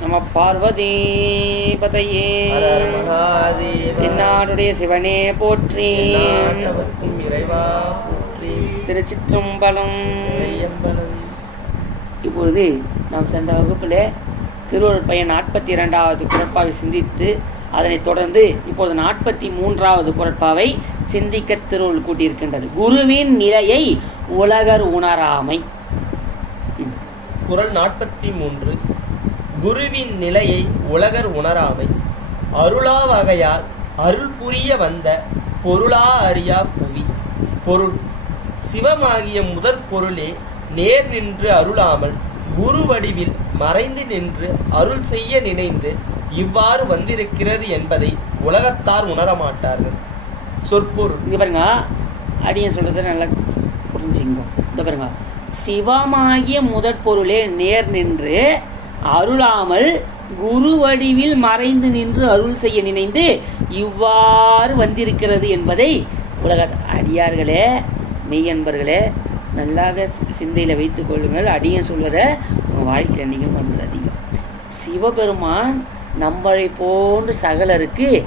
நம பார்வதி பதையே. தென்னாடுடைய சிவனே போற்றி. நாட்டவர்க்கும் இறைவா போற்றி. திருச்சிற்றம்பலம். இப்பொழுது நாம் சென்ற வகுப்பில் திருவள்ளுவர் பையன் நாற்பத்தி இரண்டாவது குரட்பாவை சிந்தித்து அதனைத் தொடர்ந்து இப்போது நாற்பத்தி மூன்றாவது குரட்பாவை சிந்திக்க திருவள்ளுவர் கூட்டியிருக்கின்றது. குருவின் நிலையை உலகர் உணராமை. குறள் நாற்பத்தி மூன்று. குருவின் நிலையை உலகர் உணராமை. அருளா வகையால் அருள் புரிய வந்த பொருளா அறியா புவி. பொருள். சிவமாகிய முதற் பொருளே நேர் நின்று அருளாமல் குரு வடிவில் மறைந்து நின்று அருள் செய்ய நினைந்து இவ்வாறு வந்திருக்கிறது என்பதை உலகத்தார் உணரமாட்டார்கள். சொற்பொருள். இங்கே பாருங்க. அடியன் சொல்கிறது நல்லா புரிஞ்சுங்க இந்த பாருங்க. சிவமாகிய முதற் பொருளே நேர் நின்று அருளாமல் குரு வடிவில் மறைந்து நின்று அருள் செய்ய நினைந்து இவ்வாறு வந்திருக்கிறது என்பதை உலக அடியார்களே மெய்யன்பர்களே நல்லாக சிந்தையில் வைத்துக் கொள்ளுங்கள். அடியன் சொல்வதை உங்கள் வாழ்க்கையில் நீங்கள் அதிகம் சிவபெருமான் நம்மளை போன்று சகலருக்கு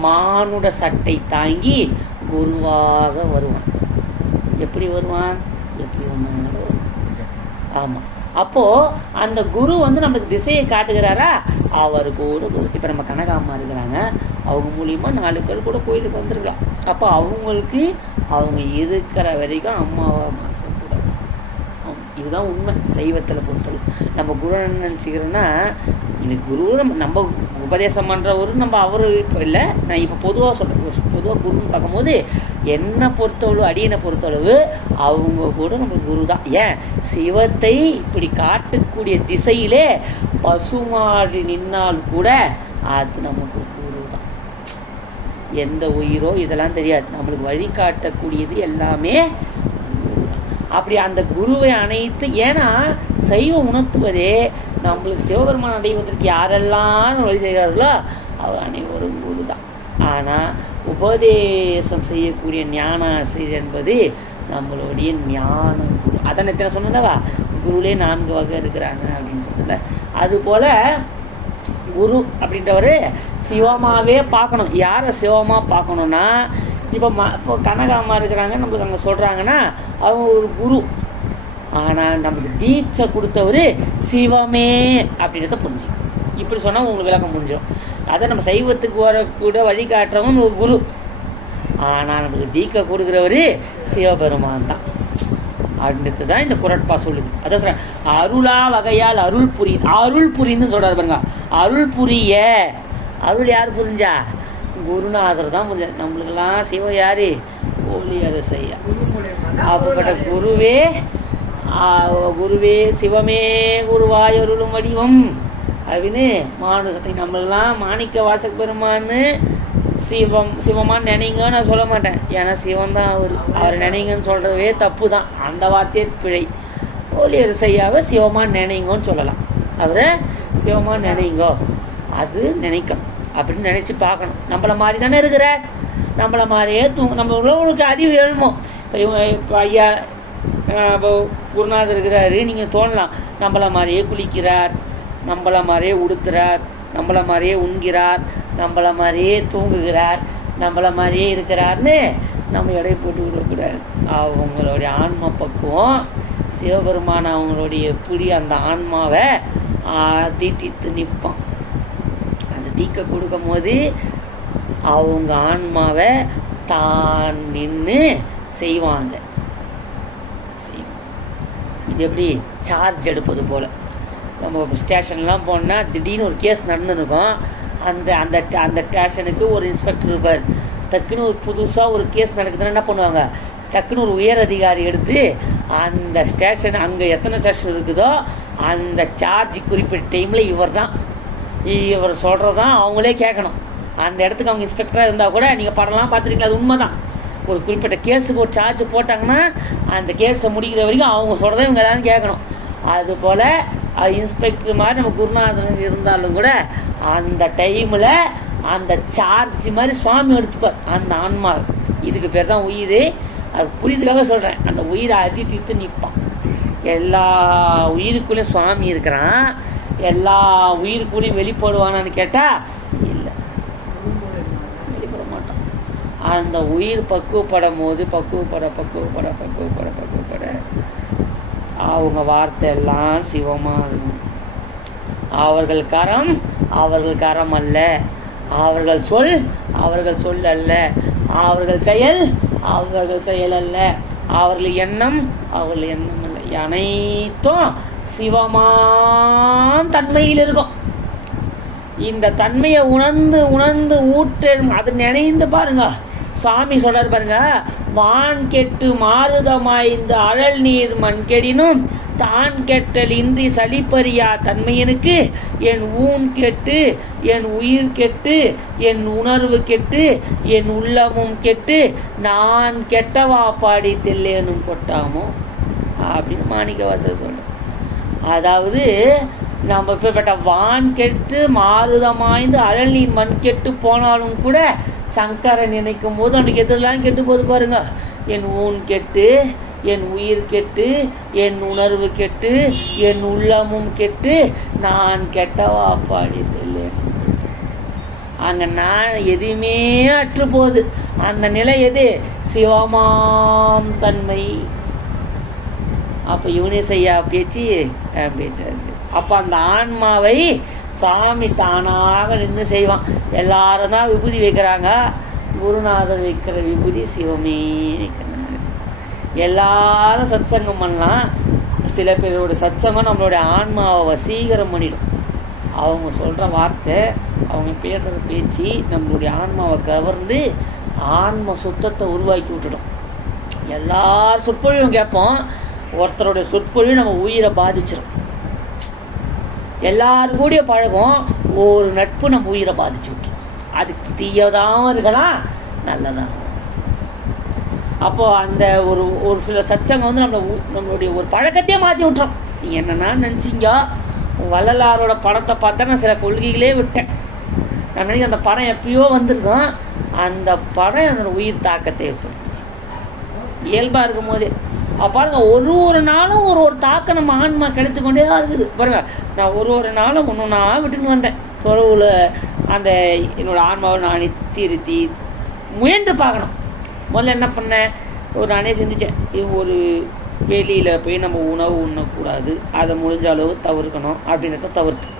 மானுட சட்டை தாங்கி குருவாக வருவான். எப்படி வருவான்? எப்படி வேணாலும் வருவான் ஆமாம் அப்போது அந்த குரு வந்து நம்மளுக்கு திசையை காட்டுகிறாரா? அவர் கூட குரு. இப்போ நம்ம கனகாம்மா இருக்கிறாங்க. அவங்க மூலியமா நாலு பேர் கூட கோயிலுக்கு வந்துருக்கலாம். அப்போ அவங்களுக்கு அவங்க இருக்கிற வரைக்கும் அம்மாவை மாற்றக்கூடாது இதுதான் உண்மை. சைவத்தில் பொறுத்தளவு நம்ம குரு என்ன நினச்சிக்கிறோன்னா இது குரு நம்ம நம்ம உபதேசம் பண்ணுறவரும் நம்ம அவரு இப்போ இல்லை. நான் இப்போ பொதுவாக சொல்கிறேன் பொதுவாக குருன்னு பார்க்கும்போது என்னை பொறுத்தளவு அடியனை பொறுத்தளவு அவங்க கூட நம்மளுக்கு குரு தான் ஏன்? சிவத்தை இப்படி காட்டக்கூடிய திசையிலே பசுமாடு நின்னால் கூட அது நமக்கு குரு தான் எந்த உயிரோ இதெல்லாம் தெரியாது. நம்மளுக்கு வழிகாட்டக்கூடியது எல்லாமே குருதான். அப்படி அந்த குருவை அனைத்து ஏன்னா சைவம் உணர்த்துவதே நம்மளுக்கு சிவபெருமான் அடைவதற்கு யாரெல்லாம் வழி செய்கிறார்களோ அவர் அனைவரும் குரு தான் ஆனால் உபதேசம் செய்யக்கூடிய ஞான ஆசிரியர் என்பது நம்மளுடைய ஞானம். குரு அதனை எத்தனை சொன்னவா குருலே நான்கு வகை இருக்கிறாங்க அப்படின்னு சொன்னல அதுபோல் குரு அப்படின்றவர் சிவமாகவே பார்க்கணும். யாரை சிவமாக பார்க்கணுன்னா இப்போ ம இப்போ கனகாமா இருக்கிறாங்க நம்மளுக்கு அங்கே சொல்கிறாங்கன்னா அவங்க ஒரு குரு. ஆனால் நமக்கு தீட்சை கொடுத்தவர் சிவமே அப்படின்றத புரிஞ்சுக்கணும். இப்படி சொன்னால் உங்களுக்கு விளக்கம் புரிஞ்சிடும் அதை நம்ம சைவத்துக்கு வரக்கூட வழிகாட்டுறவன் ஒரு குரு. ஆனால் நமக்கு தீக்க கொடுக்குறவர் சிவபெருமான் தான். அடுத்து தான் இந்த குரட்பா சொல்லுது. அதான் சொல்கிறேன் அருளா வகையால் அருள் புரி அருள் புரின்னு சொல்கிறார் பாருங்க. அருள் புரிய. அருள் யார் புரிஞ்சா? குருநாதர் தான் புரிஞ்ச. நம்மளுக்கெல்லாம் சிவம் யார்? ஒளி அரசையா. அப்படிப்பட்ட குருவே குருவே சிவமே குருவாய் அருளும் வடிவம். அப்படின்னு மானுசத்தை நம்மளெல்லாம் மாணிக்க வாசக பெருமான்னு சிவம் சிவமாக நினைங்க நான் சொல்ல மாட்டேன். ஏன்னா சிவம் தான் அவர். அவர் நினைங்கன்னு சொல்கிறதே தப்பு தான் அந்த வார்த்தையே பிழை. ஓலியர் அரிசையாவை சிவமாக நினைங்கன்னு சொல்லலாம். அவரை சிவமாக நினைங்கோ அது நினைக்கணும் அப்படின்னு நினச்சி பார்க்கணும். நம்மளை மாதிரி தானே இருக்கிற? நம்மளை மாதிரியே தூங்க நம்ம உள்ளவங்களுக்கு அறிவு எழுமோ? இப்போ இவங்க இப்போ ஐயா இப்போ குருநாதர் இருக்கிறாரு நீங்கள் தோணலாம். நம்மளை மாதிரியே குளிக்கிறார். நம்மளை மாதிரியே உடுத்துறார் நம்மளை மாதிரியே உண்கிறார் நம்மளை மாதிரியே தூங்குகிறார் நம்மளை மாதிரியே இருக்கிறார்னு நம்ம எடை போட்டு விடக்கூடாது. அவங்களுடைய ஆன்ம பக்குவம் சிவபெருமான் அவங்களுடைய எப்படி அந்த ஆன்மாவை தீட்டித்து நிற்பான். அந்த தீக்க கொடுக்கும் போது அவங்க ஆன்மாவை தான் நின்று செய்வாங்க. செய்வாங்க. இது எப்படி? சார்ஜ் எடுப்பது போல். நம்ம ஸ்டேஷன்லாம் போனால் திடீர்னு ஒரு கேஸ் நடந்துருக்கும். அந்த அந்த அந்த ஸ்டேஷனுக்கு ஒரு இன்ஸ்பெக்டர் இருப்பார். டக்குன்னு ஒரு புதுசாக ஒரு கேஸ் நடக்குதுன்னா என்ன பண்ணுவாங்க? டக்குன்னு ஒரு உயர் அதிகாரி எடுத்து அந்த ஸ்டேஷன் அங்கே எத்தனை ஸ்டேஷன் இருக்குதோ அந்த சார்ஜ் குறிப்பிட்ட டைமில் இவர் தான் இவர் சொல்கிறது தான் அவங்களே கேட்கணும். அந்த இடத்துக்கு அவங்க இன்ஸ்பெக்டராக இருந்தால் கூட நீங்கள் படம்லாம் பார்த்துருக்கீங்களா? அது உண்மை தான் ஒரு குறிப்பிட்ட கேஸுக்கு ஒரு சார்ஜ் போட்டாங்கன்னா அந்த கேஸை முடிக்கிற வரைக்கும் அவங்க சொல்கிறத இவங்க எல்லாரும் கேட்கணும். அதுபோல் இன்ஸ்பெக்டர் மாதிரி நம்ம குருநாதன் இருந்தாலும் கூட அந்த டைமில் அந்த சார்ஜ் மாதிரி சுவாமி எடுத்துப்பார். அந்த ஆன்மா. இதுக்கு பேர் தான் உயிர். அது புரியுதுக்காக சொல்கிறேன் அந்த உயிரை அதிர்த்து நிற்பான் எல்லா உயிருக்குள்ளேயும் சுவாமி இருக்கிறான். எல்லா உயிருக்குள்ளேயும் வெளிப்படுவானான்னு கேட்டால் இல்லை. வெளிப்பட மாட்டான். அந்த உயிர் பக்குவப்படும் போது பக்குவப்பட பக்குவப்பட பக்குவப்பட பக்குவ அவங்க வார்த்தை எல்லாம் சிவமாக இருக்கும் அவர்கள் கரம் அவர்கள் கரம் அல்ல. அவர்கள் சொல் அவர்கள் சொல் அல்ல. அவர்கள் செயல் அவர்கள் செயல் அல்ல. அவர்கள் எண்ணம் அவர்கள் எண்ணம் அல்ல. அனைத்தும் சிவமான தன்மையில் இருக்கும். இந்த தன்மையை உணர்ந்து உணர்ந்து ஊற்றெழும் அது நினைந்து பாருங்க. சுவாமி சொல்றாரு பாருங்க வான் கெட்டு மாறுதமாய்ந்து அழல் நீர் மண் கெடினும் தான் கெட்டல் இன்றி சளிப்பறியா தன்மையனுக்கு என் ஊன் கெட்டு என் உயிர் கெட்டு என் உணர்வு கெட்டு என் உள்ளமும் கெட்டு நான் கெட்டவா பாடி தெல்லேனும் கொட்டாமோ? அப்படின்னு மாணிக்கவாசர் சொன்னேன் அதாவது நம்ம இப்பேற்பட்ட வான் கெட்டு மாறுதமாய்ந்து அழல் நீர் மண் கெட்டு போனாலும் கூட சங்கரை நினைக்கும் போது அவனுக்கு எதெல்லாம் கெட்டு போகுது பாருங்க. என் ஊன் கெட்டு என் உயிர் கெட்டு என் உணர்வு கெட்டு என் உள்ளமும் கெட்டு நான் கெட்டவா பாடி சொல்லு. அங்கே நான் எதுவுமே அற்று போகுது. அந்த நிலை எது? சிவமாம் தன்மை. அப்போ யூனிசையா பேச்சு என் பேச்சு அப்போ அந்த ஆன்மாவை சாமி தானாக நின்று செய்வான். எல்லாரும் தான் விபூதி வைக்கிறாங்க. குருநாதர் வைக்கிற விபூதி சிவமே வைக்கிறாங்க. எல்லாரும் சத்சங்கம் பண்ணலாம். சில பேரோட சத்சங்கம் நம்மளுடைய ஆன்மாவை வசீகரம் பண்ணிடும். அவங்க சொல்கிற வார்த்தை அவங்க பேசுகிற பேச்சு நம்மளுடைய ஆன்மாவை கவர்ந்து ஆன்ம சுத்தத்தை உருவாக்கி விட்டுடும். எல்லார் சொற்பொழிவும் கேட்போம். ஒருத்தருடைய சொற்பொழிவு நம்ம உயிரை பாதிச்சிடும் எல்லாரும் கூடிய பழகும். ஒரு நட்பு நம்ம உயிரை பாதிச்சு விட்டுரும் அதுக்கு தீயதாகவும் இருக்கலாம் நல்லதாக அப்போது அந்த ஒரு ஒரு சில சச்சங்கம் வந்து நம்மளை உ- நம்மளுடைய ஒரு பழக்கத்தையே மாற்றி விட்டுறோம் நீ என்னன்னா நினச்சிங்க வள்ளலாரோட படத்தை பார்த்தா நான் சில கொள்கைகளே விட்டேன். நான் நினைக்கிற அந்த படம் எப்பயோ வந்திருக்கோம் அந்த படம் என்னோடய உயிர் தாக்கத்தை ஏற்படுத்துச்சு. இயல்பாக இருக்கும் போதே பாருங்க ஒரு ஒரு நாளும் ஒரு ஒரு தாக்கம் நம்ம ஆன்மா கிடைத்து கொண்டே தான் இருக்குது. பாருங்க நான் ஒரு ஒரு நாளும் ஒன்று ஒன்றா விட்டுன்னு வந்தேன். துறவுல அந்த என்னோட ஆன்மாவை நான் திருத்தி முயன்று பார்க்கணும். முதல்ல என்ன பண்ணேன்? ஒரு நானே சிந்திச்சேன். இது ஒரு வெளியில் போய் நம்ம உணவு உண்ணக்கூடாது. அதை முடிஞ்ச அளவு தவிர்க்கணும் அப்படின்றத தவிர்த்து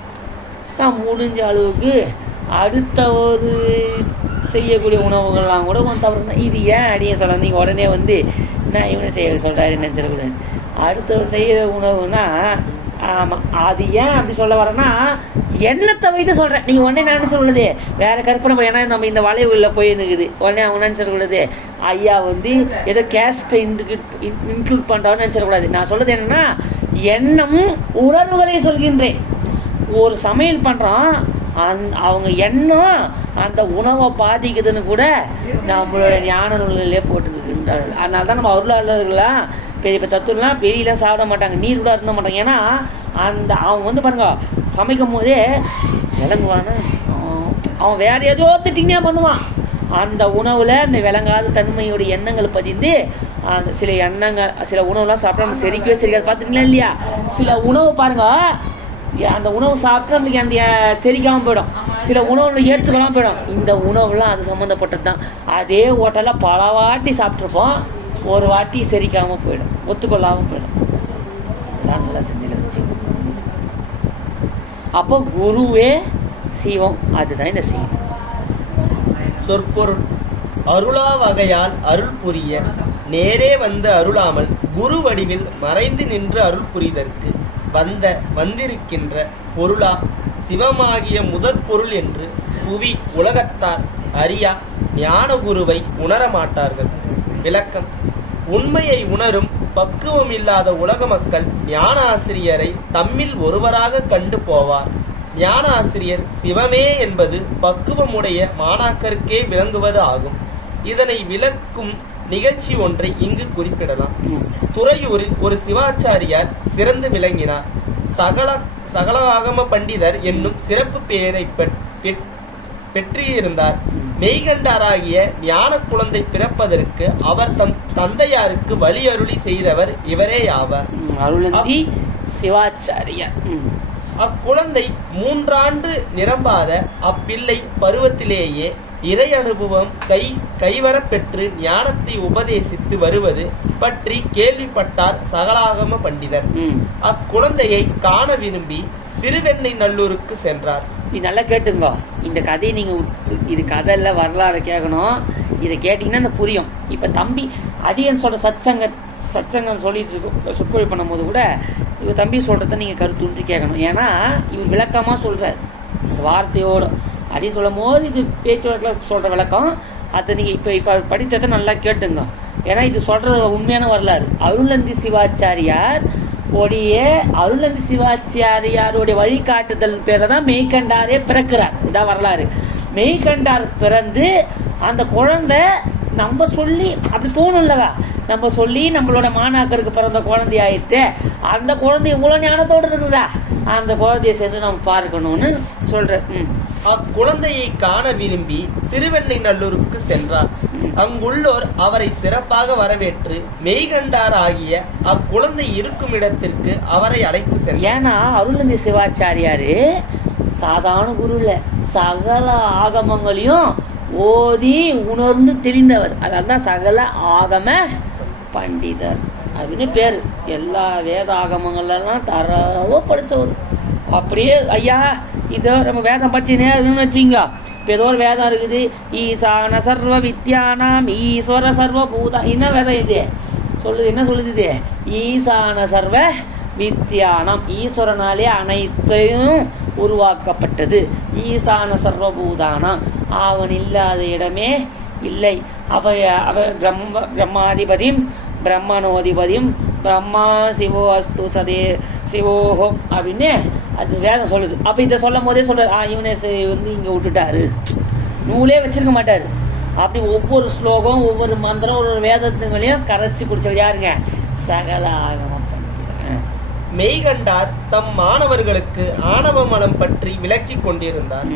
நான் முடிஞ்ச அளவுக்கு அடுத்த ஒரு செய்யக்கூடிய உணவுகள்லாம் கூட கொஞ்சம் தவிர்க்கணும் இது ஏன் அப்படின்னு சொல்ல நீங்கள் உடனே வந்து என்ன இவனை செய்ய சொல்கிறாரு நினச்சிடக்கூடாது அடுத்தவர் செய்கிற உணவுனா ஆமாம் அது ஏன் அப்படி சொல்ல வரேன்னா எண்ணத்தை வைத்து சொல்கிறேன் நீங்கள் உடனே நினச்சி சொல்லுது. வேறு கற்பனை ஏன்னா நம்ம இந்த வளைவுகளில் போய் நிற்குது உடனே அவங்க நினச்சிடக்கூடாது ஐயா வந்து ஏதோ கேஸ்ட்டை இன்க்ளூட் பண்ணுறோம்னு நினச்சிடக்கூடாது நான் சொல்கிறது என்னென்னா எண்ணம் உணர்வுகளை சொல்கின்றேன். ஒரு சமையல் பண்ணுறோம் அந் அவங்க எண்ணம் அந்த உணவை பாதிக்குதுன்னு கூட நம்மளோட ஞான நூல்களிலே போட்டுக்கின்றார்கள். அதனால தான் நம்ம அருளாளர்கள்லாம் பெரிய இப்போ தத்துவம்லாம் வெளியெலாம் சாப்பிட மாட்டாங்க நீர் கூட இருந்த மாட்டாங்க. ஏன்னா அந்த அவங்க வந்து பாருங்க சமைக்கும் போதே விளங்குவான்னு அவன் வேற ஏதோ திட்டிங்கனே பண்ணுவான். அந்த உணவில் அந்த விளங்காத தன்மையோட எண்ணங்கள் பதிந்து அந்த சில எண்ணங்கள் சில உணவுலாம் சாப்பிட்டா நம்ம செரிக்கவே செரிக்காது. பார்த்துட்டீங்களா இல்லையா? சில உணவு பாருங்க அந்த உணவு சாப்பிட்டா நம்மளுக்கு அந்த செரிக்காமல் போயிடும். சில உணவு ஏற்றுக்கலாம் போயிடும். இந்த உணவுலாம் அது சம்மந்தப்பட்டது தான் அதே ஹோட்டலில் பல வாட்டி சாப்பிட்ருப்போம் ஒரு வாட்டி செரிக்காமல் போயிடும். ஒத்துக்கொள்ளாமல் போயிடும். இதெல்லாம் நல்லா சிந்தையில் வச்சு. அப்போ குருவே சிவம். அதுதான் இந்த செய்தி. சொற்பொருள். அருளா வகையால் அருள் புரிய நேரே வந்து அருளாமல் குரு வடிவில் மறைந்து நின்று அருள் புரிதற்கு. வந்த வந்திருக்கின்ற பொருளா? சிவமாகிய முதற் பொருள் என்று புவி உலகத்தார் அறியா? ஞான குருவை உணரமாட்டார்கள் விளக்கம். உண்மையை உணரும் பக்குவம் இல்லாத உலக மக்கள் ஞான ஆசிரியரை தம்மில் ஒருவராக கண்டு போவார். ஞான ஆசிரியர் சிவமே என்பது பக்குவமுடைய மாணாக்கருக்கே விளங்குவது ஆகும். இதனை விளக்கும் நிகழ்ச்சி ஒன்றை இங்கு குறிப்பிடலாம். துறையூரில் ஒரு சிவாச்சாரியார் சிறந்து விளங்கினார். சகல சகல ஆகம பண்டிதர் என்னும் சிறப்பு பெயரை பெற்- பெற்- பெற்றிருந்தார். மெய்கண்டாராகிய ஞான குழந்தை பிறப்பதற்கு அவர் தம் தந்தையாருக்கு வழி அருளி செய்தவர் இவரே ஆவார். ம், அருளந்தி சிவாச்சாரியா ம். அக்குழந்தை மூன்றாண்டு நிரம்பாத அப்பிள்ளை பருவத்திலேயே இறை அனுபவம் கை கைவரப் பெற்று ஞானத்தை உபதேசித்து வருவது பற்றி கேள்விப்பட்டார் சகலாகம பண்டிதர். அக்குழந்தையை காண விரும்பி திருவெண்ணை நல்லூருக்கு சென்றார். இது நல்லா கேட்டுங்க. இந்த கதையை நீங்கள் இது கதை இல்லை வரலாறு கேட்கணும் இதை கேட்டிங்கன்னா இந்த புரியும். இப்போ தம்பி அடியன் சொல்கிற சத்சங்க சத்சங்கம் சொல்லிட்டு இருக்கோம் சொற்பொழி பண்ணும்போது கூட இவர் தம்பி சொல்கிறத நீங்கள் கருத்துன்று கேட்கணும் ஏன்னா இவர் விளக்கமாக சொல்கிறார் வார்த்தையோடு அப்படின்னு சொல்லும் போது இது பேச்சு வழக்கில் சொல்கிற விளக்கம். அதை நீங்கள் இப்போ இப்போ படித்ததை நல்லா கேட்டுங்க. ஏன்னா இது சொல்கிற உண்மையான வரலாறு. அருளந்தி சிவாச்சாரியார் உடைய அருளந்தி சிவாச்சாரியாருடைய வழிகாட்டுதல் பேரை தான் மெய்கண்டாரே பிறக்கிறார். இதான் வரலாறு. மெய்கண்டார் பிறந்து அந்த குழந்தை நம்ம சொல்லி அப்படி தோணும்லவா நம்ம சொல்லி நம்மளோட மாணாக்கருக்கு பிறந்த குழந்தை ஆயிட்டு அந்த குழந்தை இவ்வளோ ஞானத்தோடு இருக்குதா? அந்த குழந்தைய சேர்ந்து நம்ம பார்க்கணும்னு சொல்கிறேன் ம். அக்குழந்தையை காண விரும்பி திருவெண்ணை நல்லூருக்கு சென்றார். அங்குள்ளோர் அவரை சிறப்பாக வரவேற்று மெய்கண்டார் ஆகிய அக்குழந்தை இருக்கும் இடத்திற்கு அவரை அழைத்து சென்றார். ஏன்னா அருளந்தி சிவாச்சாரியார் சாதாரண குரு இல்லை சகல ஆகமங்களையும் ஓதி உணர்ந்து தெளிந்தவர். அதான் தான் சகல ஆகம பண்டிதர். அப்படின்னு பேர். எல்லா வேத ஆகமங்கள்லாம் தரவோ படித்தவர் அப்படியே ஐயா இதோ நம்ம வேதம் படிச்சுனே இருக்குன்னு வச்சிங்க இப்போ ஏதோ ஒரு வேதம் இருக்குது. ஈசான சர்வ வித்யானாம் ஈஸ்வர சர்வ பூதா என்ன வேதம் இது? சொல்லுது என்ன சொல்லுது இது? ஈசான சர்வ வித்யானம் ஈஸ்வரனாலே அனைத்தையும் உருவாக்கப்பட்டது. ஈசான சர்வபூதானம். அவன் இல்லாத இடமே இல்லை. அவ அவ பிரம்ம பிரம்மாதிபதியும் பிரம்மனோதிபதியும் பிரம்மா சிவோ அஸ்து சதே சிவோஹம் அப்படின்னு அது வேதம் சொல்லுது. அப்போ இதை சொல்லும் போதே சொல்கிறார் ஆ இவனே வந்து இங்கே விட்டுட்டாரு. நூலே வச்சிருக்க மாட்டார். அப்படி ஒவ்வொரு ஸ்லோகம் ஒவ்வொரு மந்திரம் ஒரு வேதத்துங்களையும் கரைச்சி குடிச்சவர் யாருங்க? சகல ஆகமம். மெய்கண்டார் தம் மாணவர்களுக்கு ஆணவ மலம் பற்றி விளக்கிக் கொண்டிருந்தார்.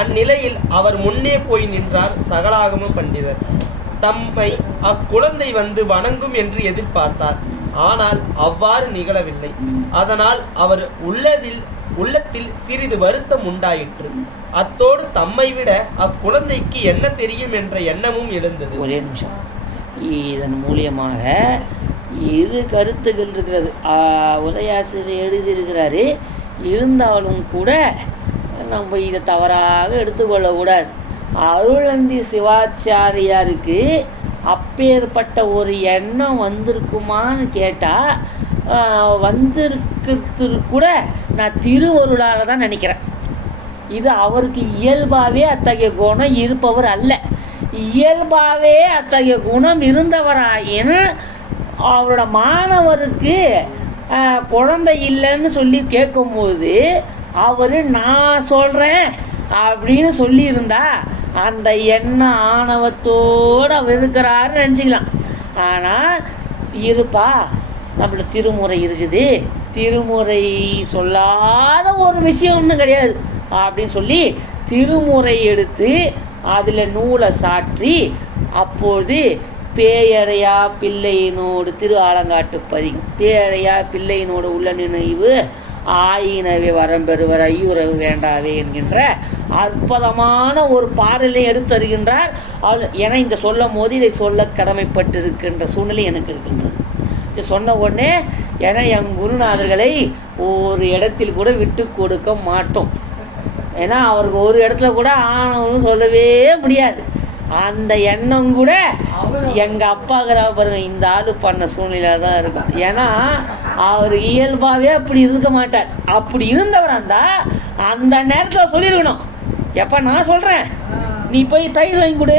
அந்நிலையில் அவர் முன்னே போய் நின்றார் சகலாகம பண்டிதர். தம்மை அக்குழந்தை வந்து வணங்கும் என்று எதிர்பார்த்தார். ஆனால் அவ்வாறு நிகழவில்லை. அதனால் அவர் உள்ளதில் உள்ளத்தில் சிறிது வருத்தம் உண்டாயிற்று. அத்தோடு தம்மை விட அக்குழந்தைக்கு என்ன தெரியும் என்ற எண்ணமும் எழுந்தது. ஒரே நிமிஷம். இதன் மூலியமாக இரு கருத்துக்கள் இருக்கிறது. உரையாசிரியர் எழுதியிருக்கிறாரு இருந்தாலும் கூட நம்ம இதை தவறாக எடுத்துக்கொள்ளக்கூடாது. அருளந்தி சிவாச்சாரியாருக்கு அப்பேற்பட்ட ஒரு எண்ணம் வந்திருக்குமான்னு கேட்டால் வந்திருக்கிறது கூட நான் திருவருளால் தான் நினைக்கிறேன். இது அவருக்கு இயல்பாகவே அத்தகைய குணம் இருப்பவர் அல்ல. இயல்பாகவே அத்தகைய குணம் இருந்தவராயின் அவரோட மாணவருக்கு குழந்தை இல்லைன்னு சொல்லி கேட்கும்போது அவர் நான் சொல்கிறேன் அப்படின்னு சொல்லியிருந்தா அந்த எண்ணம் ஆணவத்தோடு அவர் இருக்கிறாருன்னு நினச்சிக்கலாம். ஆனால் இருப்பா நம்மளோட திருமுறை இருக்குது. திருமுறை சொல்லாத ஒரு விஷயம் ஒன்றும் கிடையாது. அப்படின்னு சொல்லி திருமுறை எடுத்து அதில் நூலை சாற்றி அப்பொழுது பேயறையா பிள்ளையினோடு திரு ஆலங்காட்டு பதிகம் பேயறையா பிள்ளையினோட உள்ள நினைவு ஆயினவே வரம் பெறுவர் ஐயுறவு வேண்டாவே என்கின்ற அற்புதமான ஒரு பாடலை எடுத்தருகின்றார். அவள் என இந்த சொல்லும் போது இதை சொல்ல கடமைப்பட்டிருக்கின்ற சூழ்நிலை எனக்கு இருக்கின்றது. இது சொன்ன உடனே ஏன்னா என் குருநாதர்களை ஒரு இடத்தில் கூட விட்டு கொடுக்க மாட்டோம். ஏன்னா அவருக்கு ஒரு இடத்துல கூட ஆணவம்னு சொல்லவே முடியாது. அந்த எண்ணம் கூட எங்கள் அப்பாங்கிற பாருங்க இந்த ஆள் பண்ண சூழ்நிலை தான் இருக்கும். ஏன்னா அவர் இயல்பாகவே அப்படி இருக்க மாட்டார். அப்படி இருந்தவர் அந்த அந்த நேரத்தில் சொல்லியிருக்கணும் எப்போ நான் சொல்கிறேன் நீ போய் தயிர் வாங்கி கொடு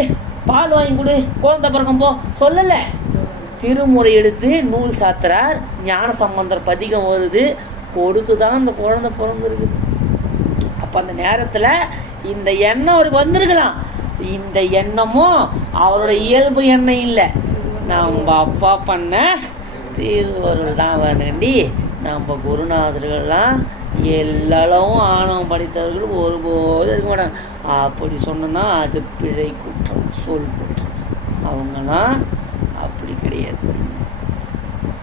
பால் வாங்கி கொடு குழந்த பிறக்கம் போ. சொல்லலை. திருமுறை எடுத்து நூல் சாத்துறார். ஞான சம்பந்தர் பதிகம் வருது. கொடுத்து தான் அந்த குழந்தை பிறந்திருக்குது. அப்போ அந்த நேரத்தில் இந்த எண்ணம் அவருக்கு வந்திருக்கலாம். இந்த எண்ணமும் அவரோட இயல்பு எண்ணம் இல்லை. நம்ம அப்பா பண்ண திருவருள் தான் வேண்டி நம்ம குருநாதர்கள்லாம் எல்லாரும் ஆணவம் படித்தவர்கள் ஒருபோதும் இருக்க மாட்டாங்க. அப்படி சொன்னோன்னா அது பிழை குற்றம் சொல் குற்றம். அவங்கலாம் அப்படி கிடையாது.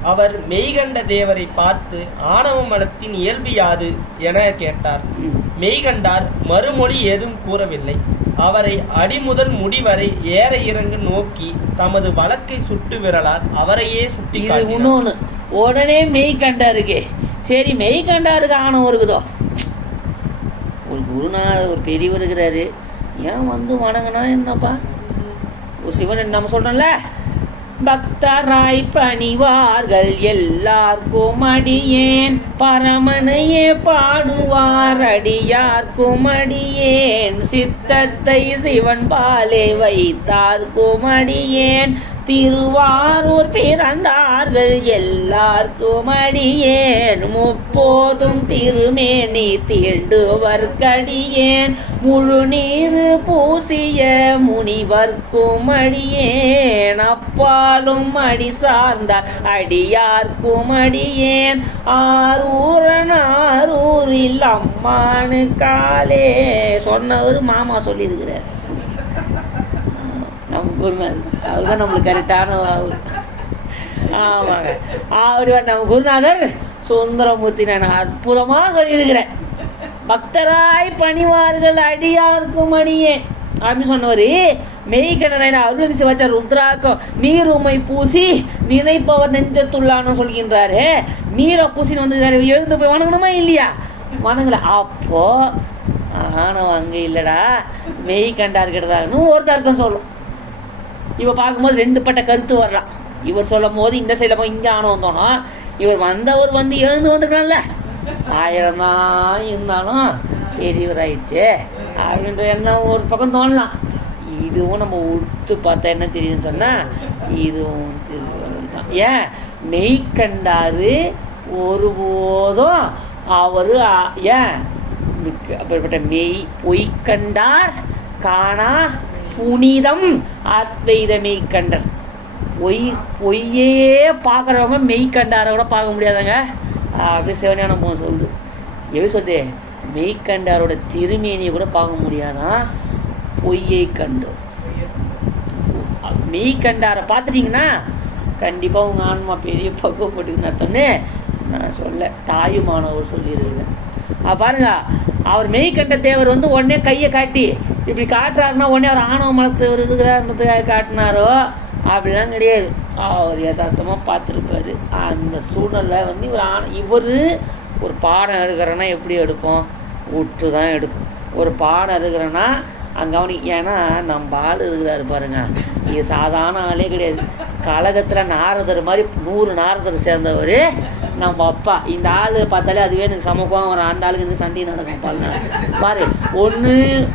அவர் மெய்கண்ட தேவரை பார்த்து ஆணவ மலத்தின் இயல்பு யாது என கேட்டார். மெய்கண்டார் மறுமொழி ஏதும் கூறவில்லை. அவரை அடிமுதல் முடிவரை ஏற இறங்கு நோக்கி தமது வழக்கை சுட்டு விரலால் அவரையே சுட்டி இன்னொன்று உடனே மெய் கண்டாருக்கு. சரி மெய் கண்டாருக்கு ஆணவம் இருக்குதோ? ஒரு குருநாத ஒரு பெரியவர் இருக்கிறாரு. ஏன் வந்து வணங்கினா என்னப்பா? ஒரு சிவன் நம்ம சொல்றோம்ல? பக்தராய் பணிவார்கள் எல்லார்க்கும் அடியேன். பரமனையே பாடுவார் அடியார்க்கும் அடியேன். சித்தத்தை சிவன் பாலே வைத்தார்க்கும் அடியேன். திருவாரூர் பிறந்தார்கள். எல்லாருக்கும் அடியேன். முப்போதும் திருமேனி தீண்டுவர்க்கடியேன். முழு நீர் பூசிய முனிவர்க்கும் அடியேன். அப்பாலும் அடி சார்ந்தார் அடியார்க்கும் அடியேன். ஆரூரன் ஆரூரில் அம்மானு காலே. சொன்னவர் மாமா சொல்லியிருக்கிறார். குருநாதர் அதுதான் நம்மளுக்கு கரெக்டான ஆமாங்க. அவர் நம்ம குருநாதர் சுந்தரமூர்த்தி நான் அற்புதமாக சொல்லியிருக்கிறேன். பக்தராய் பணிவார்கள் அடியார்க்கும் அணியே அப்படின்னு சொன்னவர் மெய்கடனை அருள் சிவாச்சார் ருத்ராக்கம் நீர் உமை பூசி நினைப்பவர் நெஞ்சத்துள்ளான்னு சொல்கின்றாரு. நீரை பூசின்னு வந்து எழுந்து போய் வணங்கணுமா இல்லையா? வணங்கல. அப்போ ஆனவன் அங்கே இல்லைடா. மெய் கண்டார்கிறதாகனு ஒரு தர்க்கம் சொல்லும். இவ பார்க்கும்போது ரெண்டு பட்ட கருத்து வரலாம். இவர் சொல்லும் போது இந்த சைடில் போய் இங்கே ஆணவம் தோணும் இவர் வந்தவர் வந்து எழுந்து வந்துக்கலாம்ல ஆயிரம் தான் இருந்தாலும் பெரியவராயிடுச்சு. அப்படின்ற எண்ணம் ஒரு பக்கம் தோணலாம். இதுவும் நம்ம உடுத்து பார்த்தா என்ன தெரியுதுன்னு சொன்னால் இதுவும் திருவள்ளுவர் தான். ஏன்? நெய் கண்டாரு ஒருபோதும் அவர் ஏன்? அப்படிப்பட்ட மெய் பொய் கண்டார் காணா புனிதம் அத்வைதமே மெய்க்கண்டர் பொய் பொய்யே பார்க்குறவங்க மெய்க்கண்டாரை கூட பார்க்க முடியாதாங்க. அப்படி சிவஞான போக சொல்லுது. எப்படி சொல்லுது? மெய்க்கண்டாரோட திருமேனியை கூட பார்க்க முடியாதான் பொய்யை கண்டு. மெய்க்கண்டாரை பார்த்துட்டிங்கன்னா கண்டிப்பாக உங்கள் ஆன்மா பெரிய பக்குவப்பட்டுக்குன்னு அர்த்தம்னு நான் சொல்ல தாயுமானவர் சொல்லியிருக்கிறேன் பாருங்க அவர் மெய்கண்ட தேவர் வந்து உடனே கையை காட்டி இப்படி காட்டுறாருன்னா உடனே அவர் ஆணவ மலத்தவர் இருக்கிறாருன்றதுக்காக காட்டினாரோ? அப்படிலாம் கிடையாது. அவர் யதார்த்தமாக பார்த்துருப்பாரு. அந்த சூழ்நிலை வந்து இவர் ஆண இவர் ஒரு பாடம் எடுக்கிறேன்னா எப்படி எடுப்போம்? விட்டு தான் எடுக்கும். ஒரு பாடம் எடுக்கிறேன்னா அங்கே அவனுக்கு ஏன்னா நம்ம ஆள் இருக்கிறாரு பாருங்க. இது சாதாரண ஆளே கிடையாது. கழகத்தில் நாரதர் மாதிரி நூறு நாரதர் சேர்ந்தவர் நம்ம அப்பா. இந்த ஆள் பார்த்தாலே அதுவே எனக்கு சமக்கம் வரும். அந்த ஆளுக்கு எனக்கு சண்டை நடக்கும் பாருங்க. பாரு ஒன்று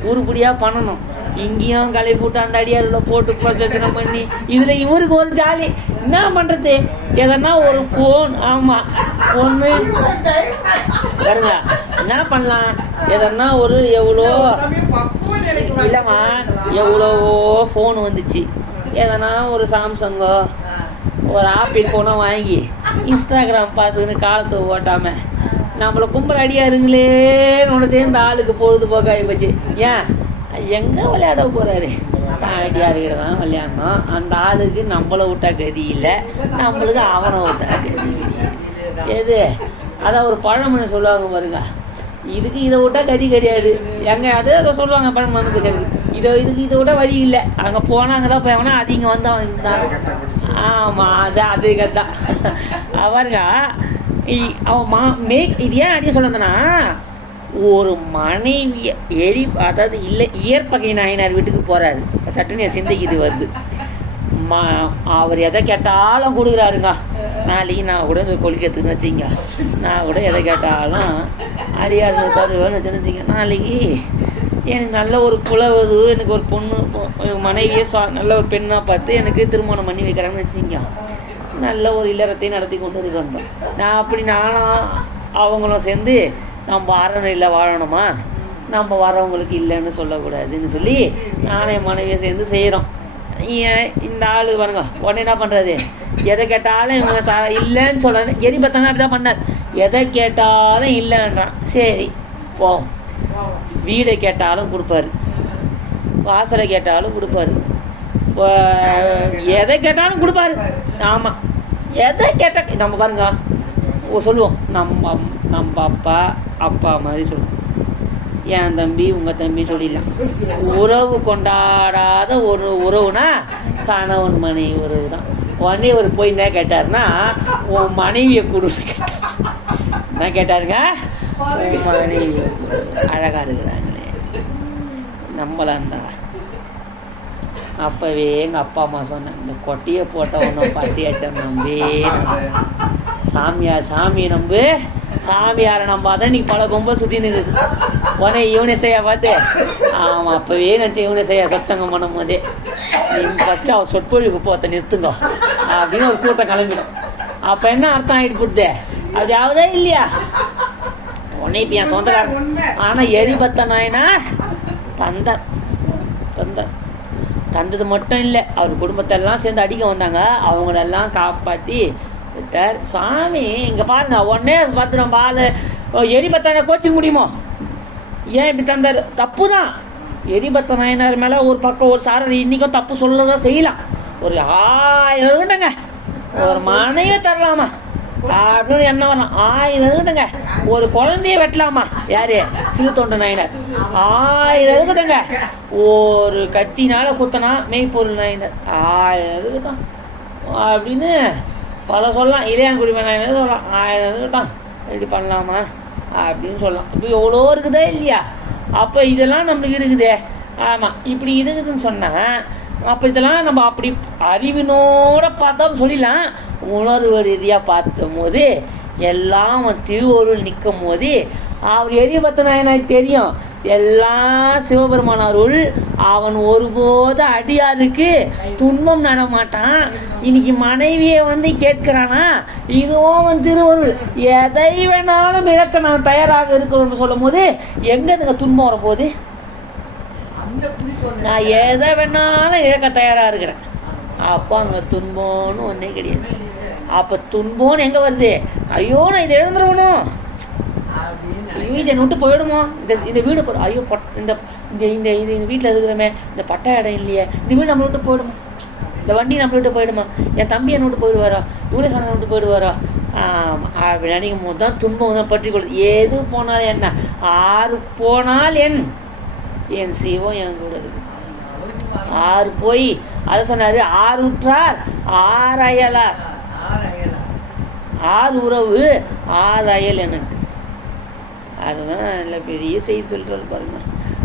உருப்படியாக பண்ணணும். இங்கேயும் களை போட்டு அடியாரில் போட்டு பிரச்சனை பண்ணி இதில் இவருக்கு ஒரு ஜாலி. என்ன பண்ணுறது எதனா ஒரு ஃபோன் ஆமாம் ஒன்று பாருங்க என்ன பண்ணலாம்? எதனா ஒரு எவ்வளோ இல்லைம்மா எவ்வளவோ ஃபோன் வந்துச்சு. எதனா ஒரு சாம்சங்கோ ஒரு ஆப்பிள் ஃபோனோ வாங்கி இன்ஸ்டாகிராம் பார்த்துக்கின்னு காலத்தை ஓட்டாமல் நம்மளை கும்பல் அடியாருங்களே உனதே இந்த ஆளுக்கு பொழுதுபோக்காகி போச்சு. ஏன்? எங்கே விளையாட போகிறாரு தான் அடியாருக்கிட்ட தான் விளையாடணும். அந்த ஆளுக்கு நம்மளை விட்டா கதி இல்லை நம்மளுக்கு அவனை விட்டா கதி எது? அதான் ஒரு பழமுன்னு சொல்லுவாங்க பாருங்க. இதுக்கு இதை விட்டா கதி கிடையாது. எங்கே அது அதை சொல்லுவாங்க பழமொழி சரி இதை இதுக்கு இதை விட வழி இல்லை. அங்கே போனாங்க தான் போய் அவனா அது இங்கே வந்து அவன் இருந்தான் ஆமாம் அது அதுக்கு தான். அவருங்க இ- அவன் மா மே இது ஏன் அடிய சொல்லுங்கன்னா ஒரு மனைவி எரி அதாவது இல்லை இயற்பகை நாயனார் வீட்டுக்கு போகிறாரு சட்டுன்னு என் சிந்தைக்கு இது வருது. மா அவர் எதை கேட்டாலும் கொடுக்குறாருங்க. நாளைக்கு நான் கூட இந்த கொலிக்கிறதுன்னு வச்சிங்க. நான் கூட எதை கேட்டாலும் அடியார் தருவேன்னு வச்சுருந்தீங்க நாளைக்கு எனக்கு நல்ல ஒரு குலவது எனக்கு ஒரு பொண்ணு மனைவியை மனைவியே சா- நல்ல ஒரு பெண்ணாக பார்த்து எனக்கு திருமணம் பண்ணி வைக்கிறாங்கன்னு வச்சிங்க நல்ல ஒரு இல்லறத்தை நடத்தி கொண்டு இருக்கணும் நான் அப்படி நானும் அவங்களும் சேர்ந்து நம்ம அரணையில் வாழணுமா? நம்ம வரவங்களுக்கு இல்லைன்னு சொல்லக்கூடாதுன்னு சொல்லி நானே மனைவியை சேர்ந்து செய்கிறோம் ஏன் இந்த ஆள் பாருங்க உடனே என்ன பண்ணுறது எதை கேட்டாலும் இவங்க த இல்லைன்னு சொல்ல எரிபத்தனா அப்படி தான் பண்ணார். எதை கேட்டாலும் இல்லைன்றான். சரி போ. வீடை கேட்டாலும் கொடுப்பாரு. வாசலை கேட்டாலும் கொடுப்பாரு. எதை கேட்டாலும் கொடுப்பாரு. ஆமாம் எதை கேட்டால் நம்ம பாருங்க. சொல்லுவோம். நம்ம நம்ம அப்பா அப்பா மாதிரி சொல்லுவோம். என் தம்பி உங்கள் தம்பி சொல்லிடலாம். உறவு கொண்டாடாத ஒரு உறவுனா கணவன் மனைவி உறவு தான் உடனே ஒரு போய் என்ன கேட்டாருன்னா உன் மனைவியை கொடு என்ன கேட்டாருங்க. உன் மனைவி அழகாக இருக்கிறாங்களே. நம்மளாம் தான் அப்போவே எங்கள் அப்பா அம்மா சொன்னேன் இந்த கொட்டியை போட்டவனும் பட்டியாச்ச நம்பி சாமியார் சாமியை நம்பு. சாமியாரை நம்பாதான் இன்னைக்கு பல கும்பல் சுற்றி நிற்குது உடனே இவனை செய்ய பார்த்து. ஆமாம் அப்போவே நினச்சி இவனை செய்ய சத்சங்கம் பண்ணும் போதே நீங்கள் ஃபஸ்ட்டு அவன் சொற்பொழிவுக்கு போத்த நிறுத்துங்க. அப்படின்னு ஒரு கூட்டம் கிளம்பிடும். அப்போ என்ன அர்த்தம் ஆகிட்டு போடுதே அப்படி ஆகுதா இல்லையா? உடனே இப்போ என் சொந்தக்காரன். ஆனால் எரிபத்த நாயனா? தந்தார் தந்தார் தந்தது மட்டும் இல்லை அவர் குடும்பத்தெல்லாம் சேர்ந்து அடிக்க வந்தாங்க. அவங்களெல்லாம் காப்பாற்றி விட்டார். சுவாமி இங்கே பாருங்க உடனே பார்த்து நம்ம ஆள் எரிபத்தான கோச்சிக்க முடியுமோ? ஏன் இப்படி தந்தார்? தப்பு தான் எரிபத்த நாயனார் மேலே ஒரு பக்கம் ஒரு சாரர் இன்றைக்கும் தப்பு சொல்ல தான் செய்யலாம். ஒரு ஆயிரம் இருக்கட்டுங்க ஒரு மனைவி தரலாமா? அப்படின்னு என்ன வரலாம் ஆயிரம் இருக்கட்டுங்க ஒரு குழந்தைய வெட்டலாமா? யாரு? சிறு தொண்ட நாயினர். ஆயிரம் இருக்கட்டுங்க ஒரு கத்தினால குத்தனா மெய்ப்பொருள் நாயினர். ஆயிரம் இருக்கட்டும் அப்படின்னு பல சொல்லலாம். இளையாங்குடிமை நாயினர் சொல்லலாம். ஆயிரம் இருக்கட்டும் இப்படி பண்ணலாமா? அப்படின்னு சொல்லலாம். இப்போ எவ்வளோ இருக்குதா இல்லையா? அப்போ இதெல்லாம் நம்மளுக்கு இருக்குதே. ஆமாம் இப்படி இருக்குதுன்னு சொன்னால் அப்போ இதெல்லாம் நம்ம அப்படி அறிவினோட பார்த்தா சொல்லிடலாம். உணர்வு ரீதியாக பார்த்தும் போது எல்லாம் அவன் திருவருள் நிற்கும் போது அவர் எரிய பார்த்தனா எனக்கு தெரியும். எல்லாம் சிவபெருமான அருள் அவன் ஒருபோது அடியாருக்கு துன்பம் நட மாட்டான் இன்னைக்கு மனைவியை வந்து கேட்கிறானா இதுவும் அவன் திருவருள் எதை வேணாலும் இழக்க நான் தயாராக இருக்கணும்னு சொல்லும் போது எங்கே துன்பம் வரப்போகுது? நான் எதை வேணாலும் இழக்க தயாராக இருக்கிறேன். அப்போ அங்கே துன்பம்னு ஒன்றே கிடையாது. அப்போ துன்பம்னு எங்கே வருது? ஐயோ நான் இதை இழந்துருவணும் வீட்டை விட்டு போயிடுமோ? இந்த இந்த வீடு போ- ஐயோ பட் இந்த இந்த இந்த இது எங்கள் வீட்டில் இருக்கிறோமே இந்த பட்டா இடம் இல்லையே. இந்த வீடு நம்மளை விட்டு போயிடுமா? இந்த வண்டி நம்மளை விட்டு போயிடுமா? என் தம்பி என்னை விட்டு போயிடுவாரா? இவ்வளோ சண்டை விட்டு போயிடுவாரா? அப்படி நினைக்கும் போது தான் துன்பம் தான் பற்றி கொள்ளுது எது போனாலும் என்ன? ஆறு போனால் என் என் சிவம் என் கூட இருக்கு ஆறு போய் அதை சொன்னார் ஆறு உற்றார் ஆறயலார். ஆறு உறவு ஆறு அயல் எனக்கு. அதுதான் நல்ல பெரிய செய்தி சொல்கிறாரு பாருங்க.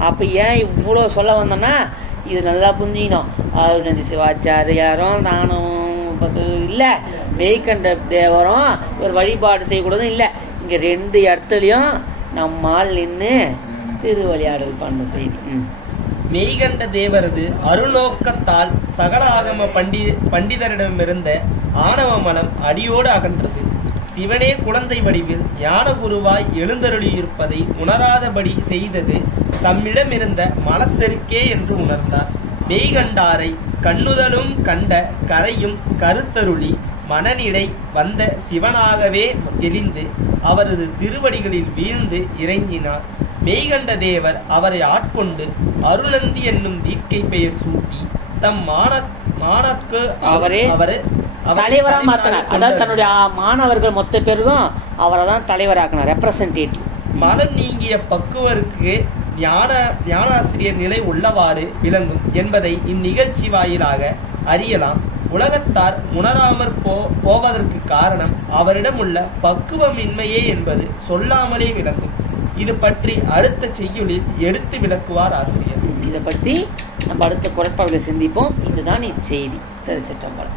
அப்போ ஏன் இவ்வளோ சொல்ல வந்தேன்னா இது நல்லா புரிஞ்சிக்கணும். அருணந்தி சிவாச்சாரியாரும் நானும் பத்து இல்லை மெய்கண்ட தேவரும் ஒரு வழிபாடு செய்யக்கூடாதும் இல்லை. இங்கே ரெண்டு இடத்துலையும் நம்மால் நின்று திருவிளையாடல் பண்ண செய்தி. மெய்கண்ட தேவரது அருநோக்கத்தால் சகல ஆகம பண்டி பண்டிதரிடமிருந்த ஆணவ மலம் அடியோடு அகன்றது. சிவனே குழந்தை வடிவில் ஞான குருவாய் எழுந்தருளியிருப்பதை உணராதபடி செய்தது தம்மிடமிருந்த மலசெருக்கே என்று உணர்ந்தார். மெய்கண்டாரை கண்ணுதலும் கண்ட கரையும் கருத்தருளி மனநிலை வந்த சிவனாகவே தெளிந்து அவரது திருவடிகளில் வீழ்ந்து இறங்கினார். மெய்கண்ட தேவர் அவரை ஆட்கொண்டு அருளந்தி என்னும் தீட்கை பெயர் சூட்டி தம் மான மானக்கு அவரே அவர் தலைவராக மாற்றினார் அதாவது தன்னுடைய மாணவர்கள் மொத்த பேருக்கும் அவரை தான் தலைவராக்கினார் ரெப்ரசன்டேட்டிவ் மலம் நீங்கிய பக்குவருக்கு ஞான ஞானாசிரியர் நிலை உள்ளவாறு விளங்கும் என்பதை இந்நிகழ்ச்சி வாயிலாக அறியலாம். உலகத்தார் உணராமற் போ போவதற்கு காரணம் அவரிடம் உள்ள பக்குவமின்மையே என்பது சொல்லாமலே விளங்கும். இது பற்றி அடுத்த செய்யுளில் எடுத்து விளக்குவார் ஆசிரியர். இதை பற்றி நம்ம அடுத்த குறைப்பாவில் சிந்திப்போம். இதுதான் இச்செய்தி. திருச்சிற்றம்பலம்